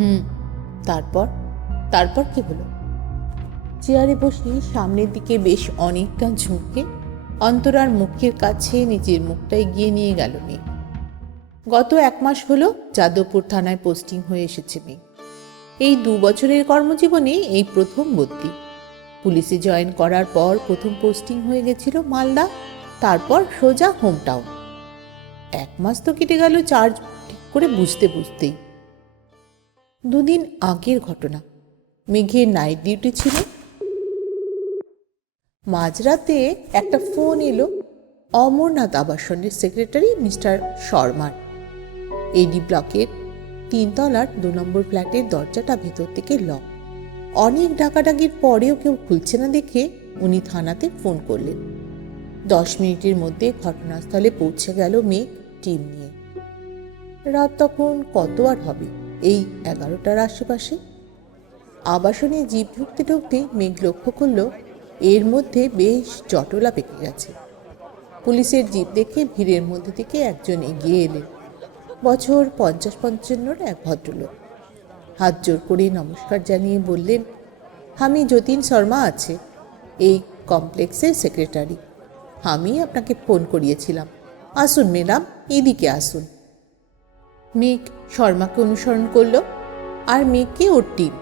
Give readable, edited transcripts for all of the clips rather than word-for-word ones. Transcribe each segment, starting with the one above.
হুম, তারপর তারপর কি হলো? চেয়ারে বসে সামনের দিকে বেশ অনেকটা ঝুঁকে অন্তরার মুখের কাছে নিজের মুখটা এগিয়ে নিয়ে গেল মেঘ। গত 1 মাস হলো যাদবপুর থানায় পোস্টিং হয়ে এসেছে মেঘ। এই 2 বছরের কর্মজীবনে এই প্রথম বদলি। পুলিশে জয়েন করার পর প্রথম পোস্টিং হয়ে গেছিল মালদা, তারপর সোজা হোম টাউন। 1 মাস তো কেটে গেল চার্জ ঠিক করে বুঝতে বুঝতেই। 2 দিন আগের ঘটনা। মেঘের নাইট ডিউটি ছিল। মাঝরাতে একটা ফোন এলো অমরনাথ আবাসনের সেক্রেটারি মিস্টার শর্মার। এডি ব্লকের 3 তলার 2 নম্বর ফ্ল্যাটের দরজাটা ভেতর থেকে লক। অনেক ডাকাডাকির পরেও কেউ খুলছে না দেখে উনি থানাতে ফোন করলেন। 10 মিনিটের মধ্যে ঘটনাস্থলে পৌঁছে গেল মেঘ টিম নিয়ে। রাত তখন কত আর হবে, এই 11টার আশেপাশে। আবাসনে জিপ ঢুকতে ঢুকতে মেঘ লক্ষ্য করল এর মধ্যে বেশ জটলা পেকে গেছে। পুলিশের জিপ দেখে ভিড়ের মধ্যে থেকে একজন এগিয়ে এলেন। বছর 50-55 এক ভদ্রলোক। হাত জোর করে নমস্কার জানিয়ে বললেন, আমি যতীন শর্মা আছে, এই কমপ্লেক্সের সেক্রেটারি। আমি আপনাকে ফোন করিয়েছিলাম। আসুন ম্যাডাম, এদিকে আসুন। মেঘ শর্মাকে অনুসরণ করল, আর মেঘকে ওর টিম।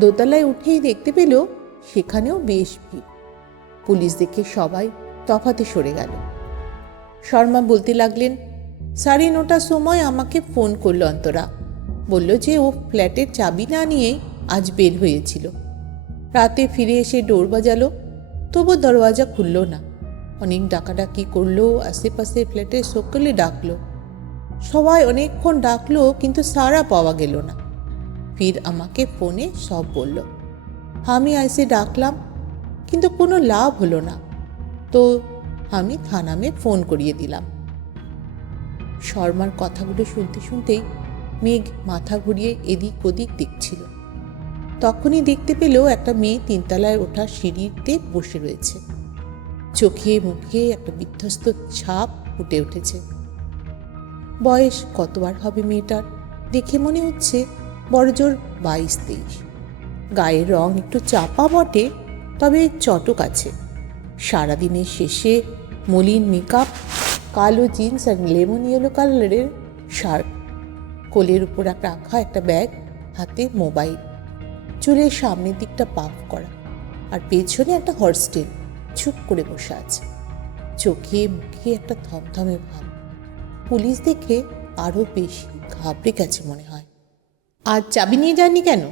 দোতলায় উঠেই দেখতে পেল সেখানেও বেশ ভিড়। পুলিশ দেখে সবাই তফাতে সরে গেল। শর্মা বলতে লাগলেন, 9:30টার সময় আমাকে ফোন করলো অন্তরা। বলল যে ও ফ্ল্যাটের চাবি না নিয়েই আজ বের হয়েছিল। রাতে ফিরে এসে ডোর বাজালো, তবু দরওয়াজা খুলল না। অনেক ডাকাডাকি করলো, আশেপাশে ফ্ল্যাটের সকলে ডাকলো। সবাই অনেকক্ষণ ডাকলো কিন্তু সাড়া পাওয়া গেল না। ফির আমাকে ফোনে সব বলল। আমি এসে ডাকলাম কিন্তু কোনো লাভ হলো না, তো আমি থানামে ফোন করিয়ে দিলাম। শর্মার কথাগুলো শুনতে শুনতেই মেঘ মাথা ঘুরিয়ে এদিক ওদিক দেখছিল। তখনই দেখতে পেল একটা মেয়ে 3 তলায় ওঠার সিঁড়িতে বসে রয়েছে। চোখে মুখে একটা বিধ্বস্ত ছাপ ফুটে উঠেছে। বয়স কতবার হবে মেয়েটার, দেখে মনে হচ্ছে বড়জোর 22-23। গায়ের রং একটু চাপা বটে, তবে চটক আছে। সারাদিনের শেষে মলিন মেকআপ, কালো জিন্স আর লেমন ইয়েলো কালারের শার্ট, কোলের উপর রাখা একটা ব্যাগ, হাতে মোবাইল, চুলের সামনের দিকটা পাফ করা, আর পেছনে একটা হর্সটেল চুপ করে বসে আছে। চোখে মুখে একটা থমথমে ভাব। পুলিশ দেখে আরো বেশি ঘাবড়ে গেছে মনে হয়। আজ চাবি নিয়ে যাননি কেন?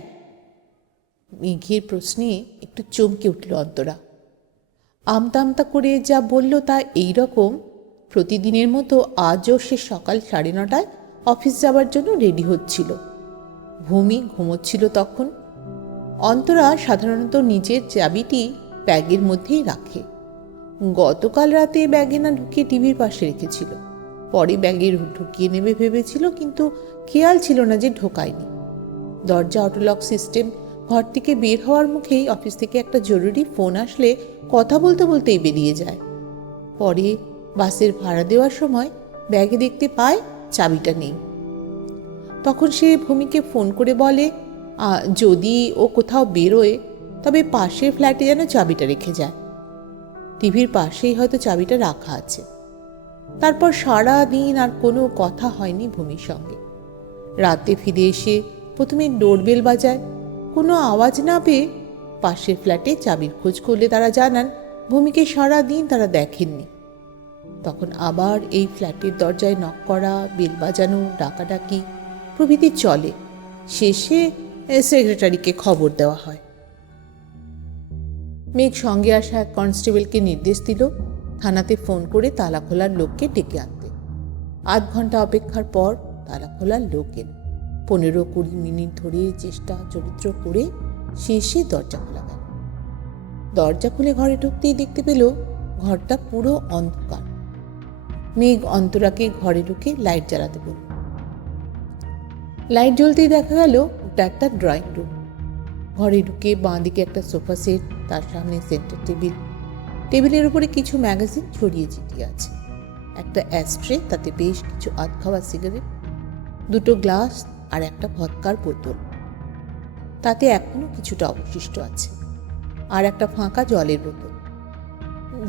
মেঘের প্রশ্নে একটু চমকে উঠল অন্তরা। আমতা আমতা করে যা বলল তা এই রকম, প্রতিদিনের মতো আজও সে সকাল 9:30টায় অফিস যাবার জন্য রেডি হচ্ছিল। ভূমি ঘুমোচ্ছিল তখন। অন্তরা সাধারণত নিজের চাবিটি ব্যাগের মধ্যেই রাখে। গতকাল রাতে ব্যাগে না ঢুকিয়ে টিভির পাশে রেখেছিল। পরে ব্যাগে ঢুকিয়ে নেবে ভেবেছিল, কিন্তু খেয়াল ছিল না যে ঢোকায়নি। দরজা অটোলক সিস্টেম। ঘর থেকে বের হওয়ার মুখেই অফিস থেকে একটা জরুরি ফোন আসলে কথা বলতে বলতেই বেরিয়ে যায়। পরে বাসের ভাড়া দেওয়ার সময় ব্যাগে দেখতে পায় চাবিটা নেই। তখন সে ভূমিকে ফোন করে বলে যদি ও কোথাও বেরোয় তবে পাশের ফ্ল্যাটে যেন চাবিটা রেখে যায়। টিভির পাশেই হয়তো চাবিটা রাখা আছে। তারপর সারা দিন আর কোনো কথা হয়নি ভূমির সঙ্গে। রাতে ফিরে এসে প্রথমে ডোরবেল বাজায়। কোনো আওয়াজ না পেয়ে পাশের ফ্ল্যাটে চাবির খোঁজ করলে তারা জানান ভূমিকে সারা দিন তারা দেখেননি। তখন আবার এই ফ্ল্যাটের দরজায় নক করা, বেল বাজানো, ডাকাডাকি প্রভৃতি চলে। শেষে সেক্রেটারিকে খবর দেওয়া হয়। মেঘ সঙ্গে আসা এক কনস্টেবলকে নির্দেশ দিল থানাতে ফোন করে তালা খোলার লোককে ডেকে আনতে। 8 ঘন্টা অপেক্ষার পর তালা খোলার লোক এল। 15-20 মিনিট ধরে চেষ্টা চরিত্র করে শেষে দরজা খোলা গেল। দরজা খুলে ঘরে ঢুকতেই দেখতে পেল ঘরটা পুরো অন্ধকার। মেঘ অন্তরাকে ঘরে ঢুকে লাইট জ্বালাতে বলল। লাইট জ্বলতেই দেখা গেল ওটা একটা ড্রয়িং রুম। ঘরে ঢুকে বাঁ দিকে একটা সোফা সেট, তার সামনে সেন্টার টেবিল। টেবিলের উপরে কিছু ম্যাগাজিন ছড়িয়ে ছিটিয়ে আছে। একটা অ্যাস্ট্রে, তাতে বেশ কিছু আধখাওয়া সিগারেট, 2 গ্লাস আর একটা ভদকার বোতল। তাতে এখনো কিছুটা অবশিষ্ট আছে, আর একটা ফাঁকা জলের বোতল।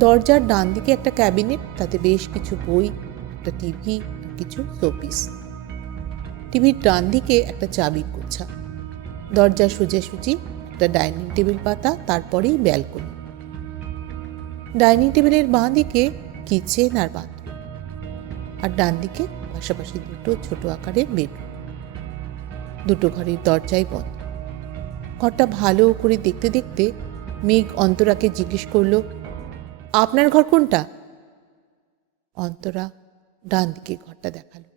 দরজার ডান দিকে একটা ক্যাবিনেট, তাতে বেশ কিছু বই, একটা টিভি আর কিছু শোপিস। টিভির ডান দিকে একটা চাবির গোছা। দরজার সোজাসুজি একটা ডাইনিং টেবিল পাতা, তারপরেই ব্যালকনি। ডাইনিং টেবিলের বাঁ দিকে কিচেন আর বাথরুম, আর ডান দিকে পাশাপাশি দুটো ছোট আকারের বেডরুম। দুটো ঘরের দরজাই বন্ধ। ঘরটা ভালো করে দেখতে দেখতে মেঘ অন্তরাকে জিজ্ঞেস করলো, আপনার ঘর কোনটা? অন্তরা ডান দিকে ঘরটা দেখালো।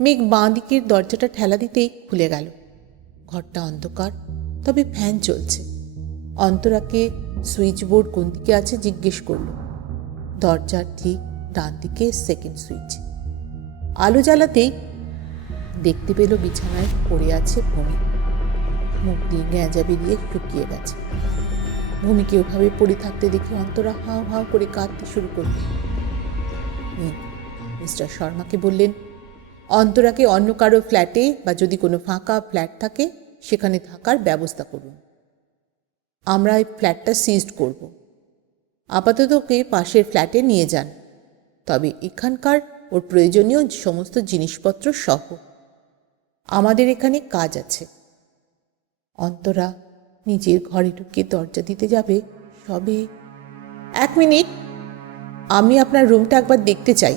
মেঘ বাঁ দিকের দরজাটা ঠেলা দিতেই খুলে গেল। ঘরটা অন্ধকার, তবে ফ্যান চলছে। অন্তরাকে সুইচ বোর্ড কোন দিকে আছে জিজ্ঞেস করল। দরজার ঠিক ডান দিকে সেকেন্ড সুইচ। আলো জ্বালাতেই দেখতে পেল বিছানায় পড়ে আছে ভূমি। মুখ দিয়ে গ্যাঁজা বেরিয়ে শুকিয়ে গেছে। ভূমিকে ওভাবে পড়ে থাকতে দেখে অন্তরা হাও হাও করে কাঁদতে শুরু করল। মিস্টার শর্মাকে বললেন, অন্তরাকে অন্য কারো ফ্ল্যাটে বা যদি কোনো ফাঁকা ফ্ল্যাট থাকে সেখানে থাকার ব্যবস্থা করুন। আমরা এই ফ্ল্যাটটা সিজড করব। আপাতত ওকে পাশের ফ্ল্যাটে নিয়ে যান, তবে এখানকার ওর প্রয়োজনীয় সমস্ত জিনিসপত্র সহ। আমাদের এখানে কাজ আছে। অন্তরা নিজের ঘরে ঢুকে দরজা দিতে যাবে, সবে, 1 মিনিট, আমি আপনার রুমটা একবার দেখতে চাই।